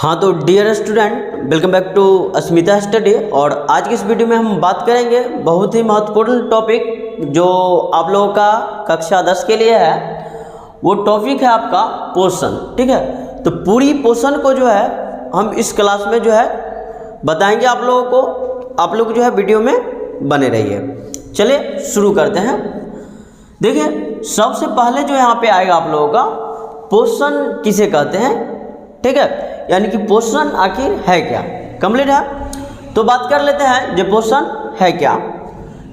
हाँ तो dear student, welcome back to Asmita study. और आज की इस वीडियो में हम बात करेंगे बहुत ही महत्वपूर्ण टॉपिक जो आप लोगों का कक्षा 10 के लिए है। वो टॉपिक है आपका पोषण। ठीक है, तो पूरी पोषण को जो है हम इस क्लास में जो है बताएंगे आप लोगों को। आप लोग जो है वीडियो में बने रहिए। चलिए शुरू करते हैं। देखिए, सबसे पहले जो यहाँ पे आएगा आप लोगों का पोषण किसे कहते हैं। ठीक है, यानी कि पोषण आखिर है क्या। कंप्लीट है, तो बात कर लेते हैं जो पोषण है क्या।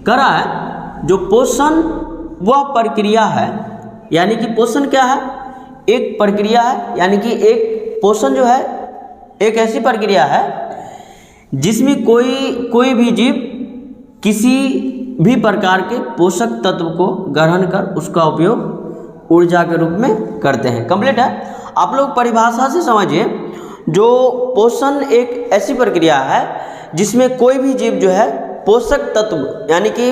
कह रहा है जो पोषण वह प्रक्रिया है, यानी कि पोषण क्या है, एक प्रक्रिया है। यानी कि एक पोषण जो है एक ऐसी प्रक्रिया है जिसमें कोई भी जीव किसी भी प्रकार के पोषक तत्व को ग्रहण कर उसका उपयोग ऊर्जा के रूप में करते हैं। कंप्लीट है। आप लोग परिभाषा से समझिए, जो पोषण एक ऐसी प्रक्रिया है जिसमें कोई भी जीव जो है पोषक तत्व, यानी कि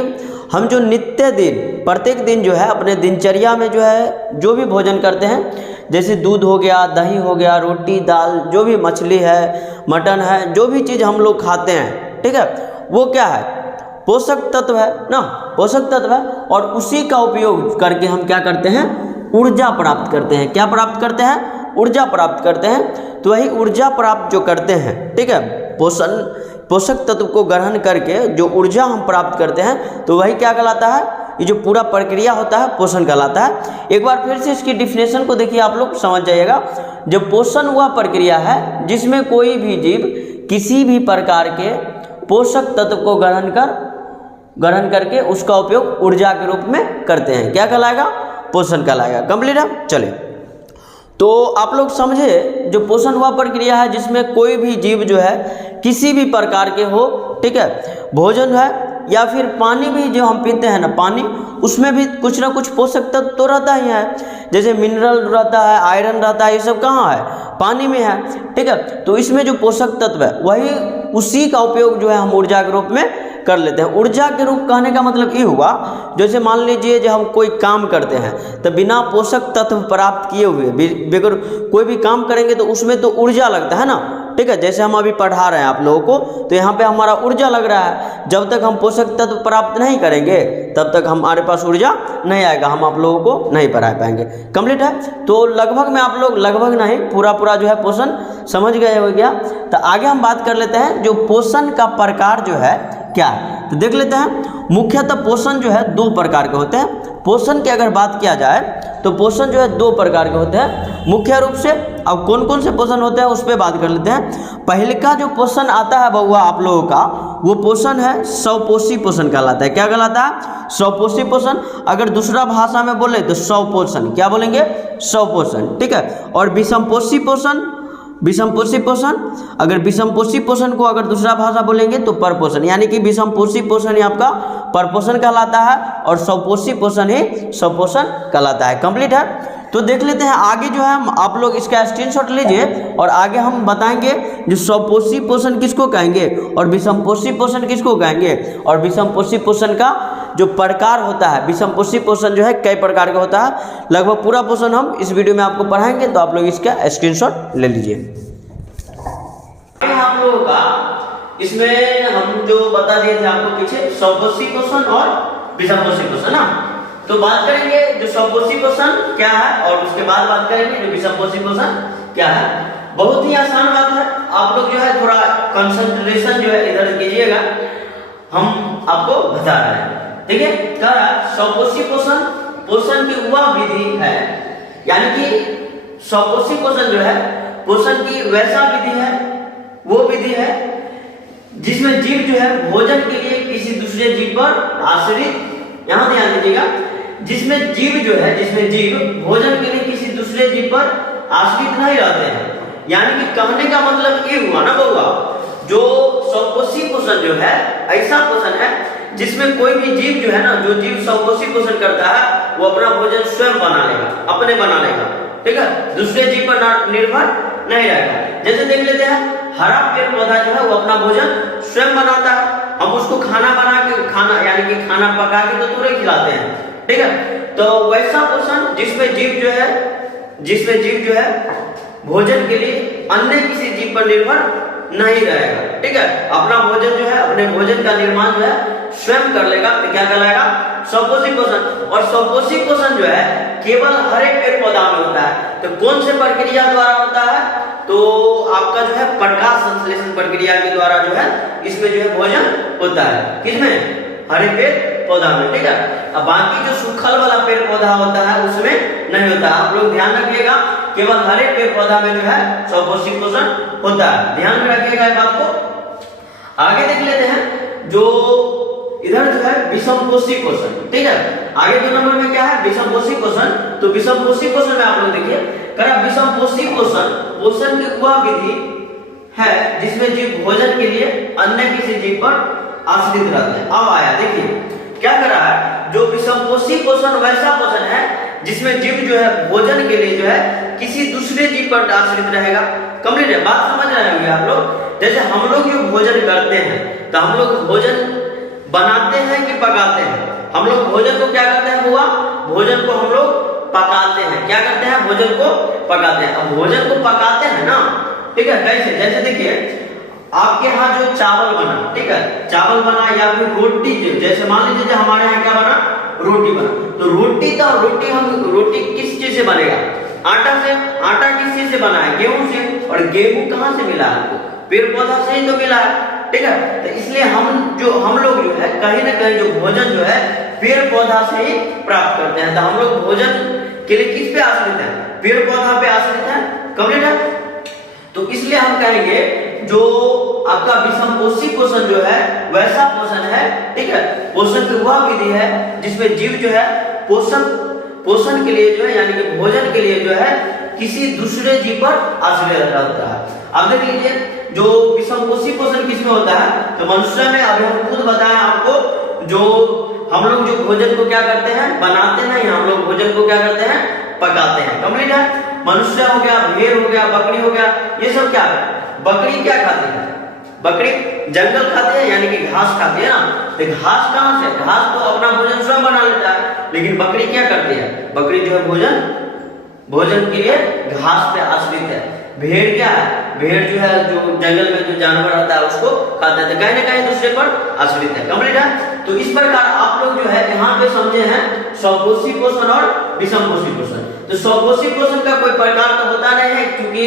हम जो नित्य दिन प्रत्येक दिन जो है अपने दिनचर्या में जो है जो भी भोजन करते हैं, जैसे दूध हो गया, दही हो गया, रोटी दाल, जो भी मछली है, मटन है, जो भी चीज़ हम लोग खाते हैं, ठीक है, वो क्या है, पोषक तत्व है ना, पोषक तत्व है। और उसी का उपयोग करके हम क्या करते हैं, ऊर्जा प्राप्त करते हैं। क्या प्राप्त करते हैं, ऊर्जा प्राप्त करते हैं। तो वही ऊर्जा प्राप्त जो करते हैं, ठीक है, पोषक तत्व को ग्रहण करके जो ऊर्जा हम प्राप्त करते हैं, तो वही क्या कहलाता है, ये जो पूरा प्रक्रिया होता है पोषण कहलाता है। एक बार फिर से इसकी डिफिनेशन को देखिए, आप लोग समझ जाइएगा। जब पोषण वह प्रक्रिया है जिसमें कोई भी जीव किसी भी प्रकार के पोषक तत्व को ग्रहण करके उसका उपयोग ऊर्जा के रूप में करते हैं, क्या कहलाएगा, पोषण कहलाएगा। कंप्लीट है। चलिए, तो आप लोग समझे जो पोषण वह प्रक्रिया है जिसमें कोई भी जीव जो है किसी भी प्रकार के हो, ठीक है, भोजन है या फिर पानी भी जो हम पीते हैं ना, पानी, उसमें भी कुछ ना कुछ पोषक तत्व तो रहता ही है। जैसे मिनरल रहता है, आयरन रहता है, ये सब कहाँ है, पानी में है। ठीक है, तो इसमें जो पोषक तत्व है वही उसी का उपयोग जो है हम ऊर्जा के रूप में कर लेते हैं। ऊर्जा के रूप कहने का मतलब ये हुआ, जैसे मान लीजिए जब हम कोई काम करते हैं तो बिना पोषक तत्व प्राप्त किए हुए बगैर कोई भी काम करेंगे तो उसमें तो ऊर्जा लगता है ना। ठीक है, जैसे हम अभी पढ़ा रहे हैं आप लोगों को, तो यहाँ पे हमारा ऊर्जा लग रहा है। जब तक हम पोषक तत्व प्राप्त नहीं करेंगे तब तक हमारे पास ऊर्जा नहीं आएगा, हम आप लोगों को नहीं पढ़ा पाएंगे। कंप्लीट है। तो लगभग में आप लोग, लगभग नहीं, पूरा जो है पोषण समझ गए हो गया। तो आगे हम बात कर लेते हैं जो पोषण का प्रकार जो है क्या है, तो देख लेते हैं। मुख्यतः पोषण जो है दो प्रकार के होते हैं। पोषण की अगर बात किया जाए तो पोषण जो है दो प्रकार के होते हैं मुख्य रूप से। अब कौन कौन से पोषण होते हैं उस पर बात कर लेते हैं। पहले का जो पोषण आता है बउआ आप लोगों का, वो पोषण है स्वपोषी पोषण कहलाता है। क्या कहलाता है, स्वपोषी पोषण। अगर दूसरा भाषा में बोले तो स्वपोषण, क्या बोलेंगे, स्वपोषण। ठीक है, और विषमपोषी पोषण, विषमपोषी पोषण। अगर विषमपोषी पोषण को अगर दूसरा भाषा बोलेंगे तो परपोषण, यानी कि विषमपोषी पोषण ही आपका परपोषण कहलाता है और स्वपोषी पोषण ही स्वपोषण कहलाता है। कंप्लीट है। तो देख लेते हैं आगे जो है, आप लोग इसका स्क्रीनशॉट लीजिए और आगे हम बताएंगे जो स्वपोषी पोषण किसको कहेंगे और विषमपोषी पोषण किसको कहेंगे, और विषमपोषी पोषण का जो प्रकार होता है, विषमपोषी पोषण जो है कई प्रकार का होता है। लगभग पूरा पोषण हम इस वीडियो में आपको पढ़ाएंगे, तो आप लोग इसका स्क्रीनशॉट ले लीजिए। आप लोगों का इसमें हम जो बता दिए थे आपको पीछे, स्वपोषी पोषण और विषमपोषी पोषण ना। तो बात करेंगे जो स्वपोषी पोषण क्या है और उसके बाद बात करेंगे जो विषमपोषी पोषण क्या है। बहुत ही आसान बात है, आप लोग जो है थोड़ा कंसंट्रेशन जो है इधर कीजिएगा, हम आपको बता रहे हैं। ठीक है, क्या है स्वपोषी पोषण, पोषण की वह विधि है, यानी कि स्वपोषी पोषण जो है पोषण की वैसा विधि है, वो विधि है जिसमें जीव जो है भोजन के लिए किसी दूसरे जीव पर आश्रित, यहां ध्यान दीजिएगा, जिसमें जीव जो है, जिसमें जीव भोजन के लिए किसी दूसरे जीव पर आश्रित नहीं रहते हैं। यानी कि कहने का मतलब ये हुआ ना बउआ, जो स्वपोषी पोषण जो है ऐसा पोषण है जिसमें कोई भी जीव जो है ना, जो जीव स्वपोषी पोषण करता है वो अपना भोजन स्वयं बना लेगा, अपने बना लेगा। ठीक है, दूसरे जीव पर निर्भर नहीं रहेगा। जैसे देख लेते हैं, हरा पेड़ पौधा जो है वो अपना भोजन स्वयं बनाता है, हम उसको खाना बना के, खाना यानी कि खाना पका के तो तुरंत खिलाते हैं। ठीक है, तो वैसा पोषण जिसमें जीव जो है भोजन के लिए अन्य किसी जीव जीव पर निर्भर नहीं रहेगा। ठीक है, अपना भोजन जो है, अपने भोजन का निर्माण जो है स्वयं कर लेगा, तो क्या कहलाएगा? स्वपोषी पोषण। और स्वपोषी पोषण जो है केवल हरे पेड़ पौधा में होता है। तो कौन से प्रक्रिया द्वारा होता है? तो आपका जो है प्रकाश संश्लेषण प्रक्रिया के द्वारा जो है इसमें जो है भोजन होता है। किसमें? हरे पेड़ पौधा में। ठीक है, अब बाकी जो सूखल वाला पेड़ पौधा होता है उसमें नहीं होता। आप लोग ध्यान रखिएगा, केवल हरे पेड़ पौधा में जो है स्वपोषी पोषण होता है। ध्यान में रखिएगा इस बात को। आगे देख लेते हैं जो इधर जो है विषमपोषी पोषण। ठीक है, आगे 2 नंबर में क्या है? विषमपोषी पोषण। तो विषमपोषी पोषण में आप लोग देखिए, करा विषमपोषी पोषण पोषण की वह विधि है जिसमें जीव भोजन के लिए अन्य किसी जीव पर आश्रित रहते हैं। अब आया, देखिए क्या कर रहा है? जो विषमपोषी पोषण वैसा पोषण है जिसमें जीव जो है भोजन के लिए जो है किसी दूसरे जीव पर आश्रित रहेगा। कंप्लीट है, बात समझ रहे होंगे आप लोग। जैसे हम लोग जो भोजन करते हैं तो हम लोग भोजन बनाते हैं कि पकाते हैं? हम लोग भोजन को क्या करते हैं बुआ? भोजन को हम लोग पकाते हैं। क्या करते हैं? भोजन को पकाते हैं। अब भोजन को पकाते हैं ना, ठीक है, कैसे? जैसे देखिए आपके यहाँ जो चावल बना, ठीक है, चावल बना या फिर रोटी, जो जैसे मान लीजिए हमारे यहाँ क्या बना? रोटी बना। तो रोटी रोटी किस चीज से बनेगा? आटा से। आटा किस चीज से बना है? गेहूं से। और गेहूं कहाँ से मिला है? पेड़ पौधा से ही तो मिला है। ठीक है, तो इसलिए हम लोग जो है कहीं ना कहीं जो भोजन जो है पेड़ पौधा से ही प्राप्त करते हैं। तो हम लोग भोजन के लिए किस पे आश्रित है? पेड़ पौधा पे आश्रित है। कंप्लीट है, तो इसलिए हम कहेंगे जो आपका विषमपोषी पोषण जो है वैसा पोषण है। ठीक है, पोषण की वह विधि है जिसमें जीव जो है पोषण के लिए जो है यानी कि भोजन के लिए जो है किसी दूसरे जीव पर आश्रित रहता है। अब देख लीजिए जो विषमपोषी पोषण किसमें होता है? तो मनुष्य में। अभी हम खुद बताएं आपको, जो हम लोग जो भोजन को क्या करते हैं? बनाते नहीं, हम लोग भोजन को क्या करते हैं? पकाते हैं। कंप्लीट है, मनुष्य हो गया, भेड़ हो गया, बकरी हो गया, ये सब क्या है? बकरी क्या खाती है? बकरी जंगल खाती है यानी कि घास खाती है ना। तो घास कहाँ से? घास तो अपना भोजन स्वयं बना लेता है, लेकिन बकरी क्या करती है? बकरी जो है भोजन के लिए घास पे आश्रित है। भेड़ क्या है? भेड़ जो है जो जंगल में जो जानवर रहता है उसको खाते हैं, कहीं ना कहीं दूसरे पर आश्रित है। कंप्लीट है, तो इस प्रकार आप लोग जो है यहाँ पे समझे हैं स्वपोषी पोषण और विषमपोषी पोषण। तो स्वपोषी पोषण का कोई प्रकार तो होता नहीं है क्योंकि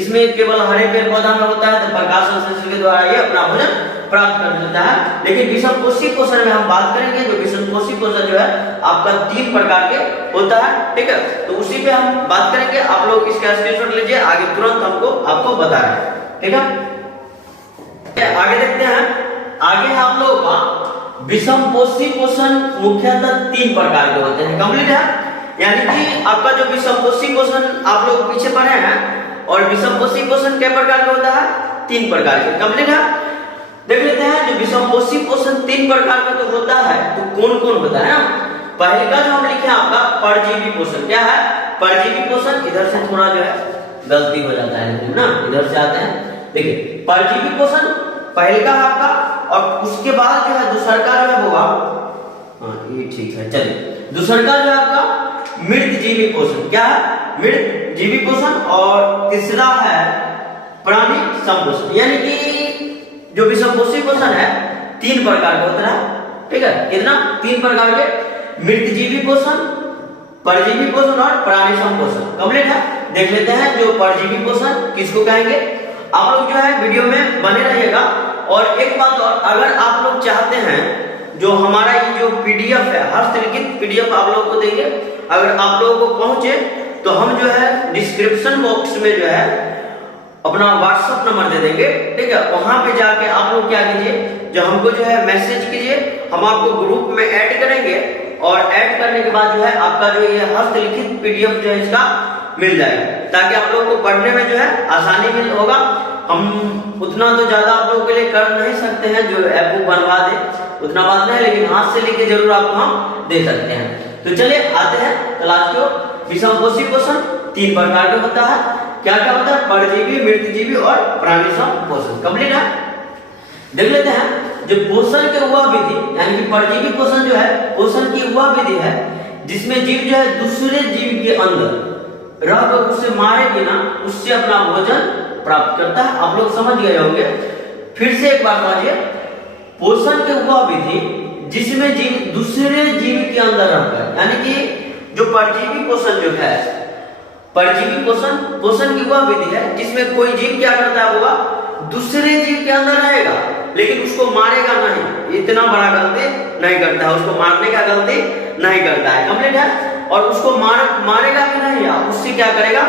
इसमें केवल हरे पेड़ पौधा में होता है, तो प्रकाश संश्लेषण के द्वारा ये अपना भोजन प्राप्त कर लेता है। लेकिन विषमपोषी पोषण में हम बात करेंगे, जो विषमपोषी पोषण जो है आपका 3 प्रकार के होता है। ठीक है, तो उसी पे हम बात करेंगे। आप लोग इसका स्क्रीनशॉट लीजिए, आगे तुरंत आपको बता रहे हैं। ठीक है, आगे देखते हैं। आगे हम लोग विषमपोषी पोषण मुख्यतः 3 प्रकार के होते हैं। कंप्लीट है, यानी कि आपका जो विषमपोषी पोषण आप लोग पीछे पढ़े हैं, और विषमपोषी पोषण कितने प्रकार का होता है? 3 प्रकार के। कंप्लीट है, देख लेते हैं जो विषमपोषी पोषण 3 प्रकार का तो होता है, तो कौन कौन होता है ना। पहले का जो हम लिखे आपका परजीवी पोषण। क्या है? परजीवी पोषण। इधर से थोड़ा जो है गलती हो जाता है ना, इधर से आते हैं। देखिए परजीवी पोषण पहले का है आपका, और उसके बाद जो है दूसरा का जो है होगा, हाँ ये ठीक है, चलिए दूसरा का जो है आपका मृतजीवी पोषण। क्या है? मृतजीवी पोषण। और तीसरा है प्राणी संपोषण। यानी कि जो विषमपोषी पोषण है 3 प्रकार का होता है। ठीक है, कितना? 3 प्रकार के, मृतजीवी पोषण, परजीवी पोषण और प्राणी संपोषण। कंप्लीट है, देख लेते हैं जो परजीवी पोषण किसको कहेंगे। आप लोग जो है वीडियो में बने रहिएगा। और एक बात और, अगर आप लोग चाहते हैं जो हमारा ये जो पीडीएफ है, हस्तलिखित पीडीएफ आप लोगों को देंगे, अगर आप लोगों को पहुंचे तो हम जो है डिस्क्रिप्शन बॉक्स में जो है अपना व्हाट्सएप नंबर दे देंगे। ठीक है, वहां पे जाके आप लोग क्या कीजिए, जो हमको जो है मैसेज कीजिए, हम आपको ग्रुप में ऐड करेंगे, और ऐड करने के बाद जो है आपका जो ये हस्तलिखित पीडीएफ जो है इसका मिल जाएगा, ताकि आप लोगों को पढ़ने में जो है आसानी मिल होगा। हम उतना तो ज्यादा आप लोगों के लिए कर नहीं सकते हैं जो ऐप बनवा दे, उतना बात नहीं, लेकिन हाथ से लिख के जरूर आपको हम दे सकते हैं। तो चलिए आते हैं क्लास को। विषमपोषी पोषण 3 प्रकार का होता है। क्या क्या होता है? परजीवी, मृतजीवी और प्राणी संपोषण। कंप्लीट है, देख लेते हैं जो पोषण की वह विधि, यानी कि परजीवी पोषण जो है पोषण की वह विधि है जिसमें जीव जो है दूसरे जीव के अंदर रहकर उसे मारेगी ना, उससे अपना भोजन प्राप्त करता है। आप लोग समझ गए होंगे। फिर से एक बार समझिए, पोषण के वह विधि जिसमें जीव दूसरे जीव के अंदर रहकर, यानी कि जो परजीवी पोषण जो है, परजीवी पोषण की वह विधि है जिसमें कोई जीव क्या करता होगा, दूसरे जीव के अंदर रहेगा लेकिन उसको मारेगा नहीं। इतना बड़ा गलती नहीं करता है, उसको मारने का गलती नहीं करता है, कंप्लीट है। और उसको मारेगा भी नहीं, उससे क्या करेगा,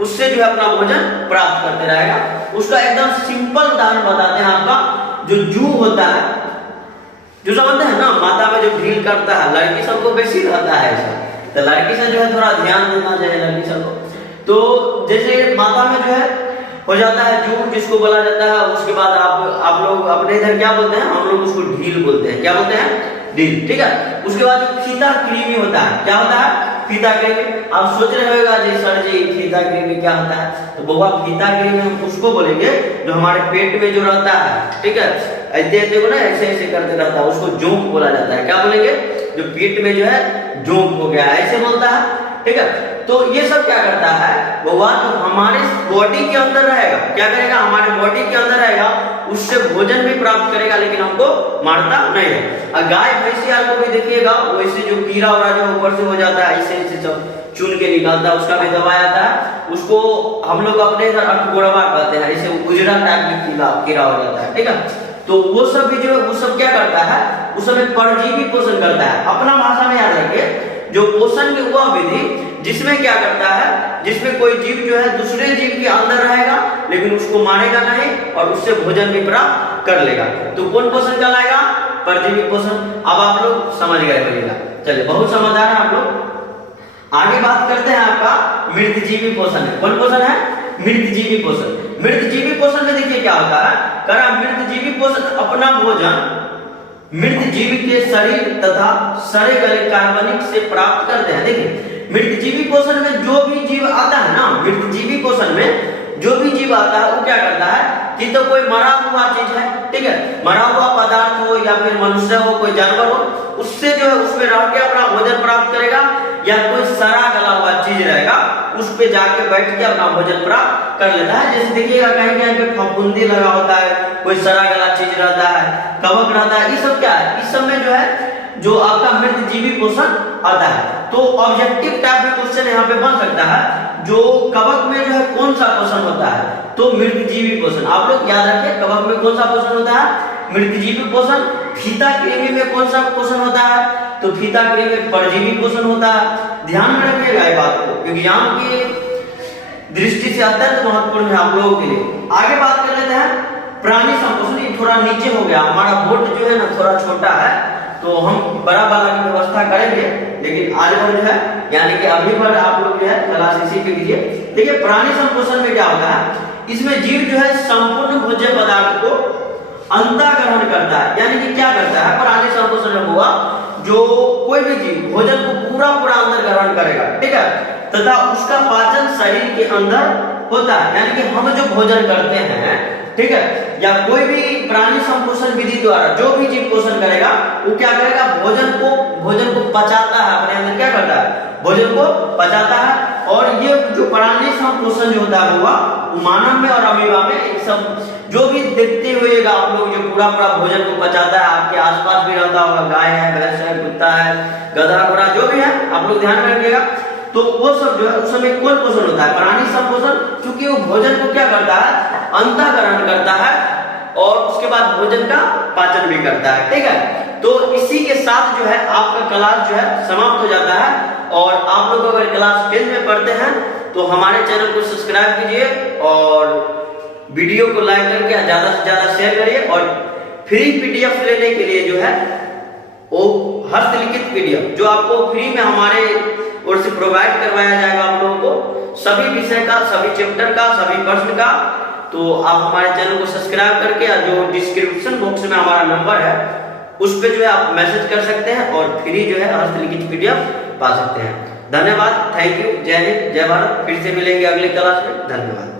उससे जो है अपना भोजन प्राप्त करते रहेगा। उसका एकदम सिंपल उदाहरण बताते हैं। आपका जो जू होता है, जो समझते हैं ना, माता में जो ढील करता है, लड़की सबको बेसी रहता है ऐसा, तो लड़की से जो है थोड़ा ध्यान देना चाहिए लड़की सबको। तो जैसे माता में जो है हो जाता है जू, जिसको बोला जाता है, उसके बाद आप लोग अपने इधर क्या बोलते हैं, हम लोग उसको ढील बोलते हैं। क्या बोलते हैं, ढील, ठीक है। उसके बाद जो फीता कृमि होता है, क्या होता है, फीता कृमि। आप सोच रहे होगा जी सर जी फीता कृमि क्या होता है, तो बउआ फीता कृमि हम उसको बोलेंगे जो हमारे पेट में जो रहता है, ठीक है, ऐसे को ना ऐसे ऐसे करते रहता है, उसको जोंक बोला जाता है। क्या बोलेंगे, जो पेट में जो है जोंक हो गया ऐसे बोलता है, ठीक है। तो ये सब क्या करता है, बउआ जो हमारे बॉडी के अंदर रहेगा, क्या करेगा, हमारे बॉडी के अंदर रहेगा, उससे भोजन भी प्राप्त करेगा लेकिन हमको मारता नहीं है। और गाय भैंसिया को भी देखिएगा, वैसे जो कीड़ा उड़ा जो ऊपर से हो जाता है ऐसे ऐसे सब चुन के निकालता है, उसका भी दवा आता है, उसको हम लोग अपने इधर अटगोड़वा कहते हैं, ऐसे उजरा टाइप का कीड़ा हो जाता है, ठीक है। तो वो सब भी जो वो सब क्या करता है, उस समय परजीवी पोषण करता है। अपना भाषा में याद रखिए, जो पोषण की वह विधि जिसमें क्या करता है, जिसमें कोई जीव जो है दूसरे जीव के अंदर रहेगा लेकिन उसको मारेगा नहीं और उससे भोजन भी प्राप्त कर लेगा, तो कौन पोषण कहलाएगा, परजीवी पोषण। अब आप लोग समझ गए होंगे, चलिए बहुत समझदार है आप लोग। आगे बात करते हैं आपका मृतजीवी पोषण है। कौन पोषण है, मृतजीवी पोषण। मृतजीवी पोषण में देखिए क्या होता है, करा मृतजीवी पोषण अपना भोजन मृत जीव के शरीर तथा सड़े गले कार्बनिक से प्राप्त करते हैं। देखिए मृतजीवी पोषण में जो भी जीव आता है ना, मृतजीवी पोषण में जो भी जीव आता है वो क्या करता है कि तो कोई मरा हुआ चीज है, ठीक है, मरा हुआ पदार्थ हो या फिर मनुष्य हो, कोई जानवर हो, उससे जो है उसमें रह के अपना भोजन प्राप्त करेगा, या कोई सड़ा गला हुआ चीज रहेगा उस पे जाके बैठ के अपना भोजन प्राप्त कर लेता है। जैसे देखिएगा कहीं कहीं पे फफूंदी लगा होता है, कोई सड़ा गला चीज रहता है, कवक रहता है, ये सब क्या है, इस सब में जो है जो आपका मृतजीवी पोषण आता है। तो ऑब्जेक्टिव टाइप में क्वेश्चन यहाँ पे बन सकता है, जो कवक में जो है कौन सा पोषण होता है, तो मृतजीवी पोषण। आप लोग याद रखिए कवक में कौन सा पोषण होता है, मृतजीवी पोषण। फीता कृमि में कौन सा पोषण होता है, तो फीता कृमि में परजीवी पोषण होता है। ध्यान में रखिएगा ये बात को, एग्जाम की दृष्टि से अत्यंत महत्वपूर्ण है आप लोगों के लिए। आगे बात कर लेते हैं प्राणी संपोषण। थोड़ा नीचे हो गया, हमारा बोर्ड जो है ना थोड़ा छोटा है, तो हम बड़ा वाला की व्यवस्था करेंगे, लेकिन आज भर जो है यानी कि अभी भर आप लोग जो है क्लास इसी पे कीजिए। देखिए प्राणी संपोषण में क्या होता है, इसमें जीव जो है संपूर्ण भोज्य पदार्थ को अंतःग्रहण करता है, यानी कि क्या करता है प्राणी संपोषण में हुआ, जो कोई भी जीव भोजन को पूरा पूरा अंदर ग्रहण करेगा, ठीक है, तथा उसका पाचन शरीर के अंदर होता है। यानी कि हम जो भोजन करते हैं, ठीक है, या कोई भी प्राणी संपोषण विधि द्वारा जो भी जीव पोषण करेगा वो क्या करेगा, भोजन को पचाता है, अपने अंदर क्या करता है, भोजन को पचाता है। और ये जो प्राणी संपोषण जो होता है वो मानव में और अमीबा में एक सब जो भी देखते हुए आप लोग जो पूरा पूरा भोजन को पचाता है, आपके आसपास भी रहता होगा, गाय है, भैंस है, कुत्ता है, गधा घोड़ा जो भी है, आप लोग ध्यान में रखिएगा। तो वो सब जो है उस समय कौन पोषण होता है, प्राणी संपोषण, क्योंकि वो भोजन को क्या करता है, अंतःग्रहण करता है और उसके बाद भोजन का पाचन भी करता है, ठीक है। तो इसी के साथ जो है आपका क्लास जो है समाप्त हो जाता है। और आप लोग अगर क्लास 10 में पढ़ते हैं तो हमारे चैनल को सब्सक्राइब कीजिए और वीडियो को लाइक करके ज्यादा से ज्यादा शेयर करिए। और फ्री पीडीएफ लेने के लिए जो है वो हस्तलिखित पीडीएफ जो आपको फ्री में हमारे ओर से प्रोवाइड करवाया जाएगा आप लोगों को, सभी विषय का, सभी चैप्टर का, सभी प्रश्न का। तो आप हमारे चैनल को सब्सक्राइब करके जो डिस्क्रिप्शन बॉक्स में हमारा नंबर है उस पे जो है आप मैसेज कर सकते हैं और फ्री जो है हस्तलिखित पीडीएफ पा सकते हैं। धन्यवाद, थैंक यू, जय हिंद, जय भारत। फिर से मिलेंगे अगले क्लास में, धन्यवाद।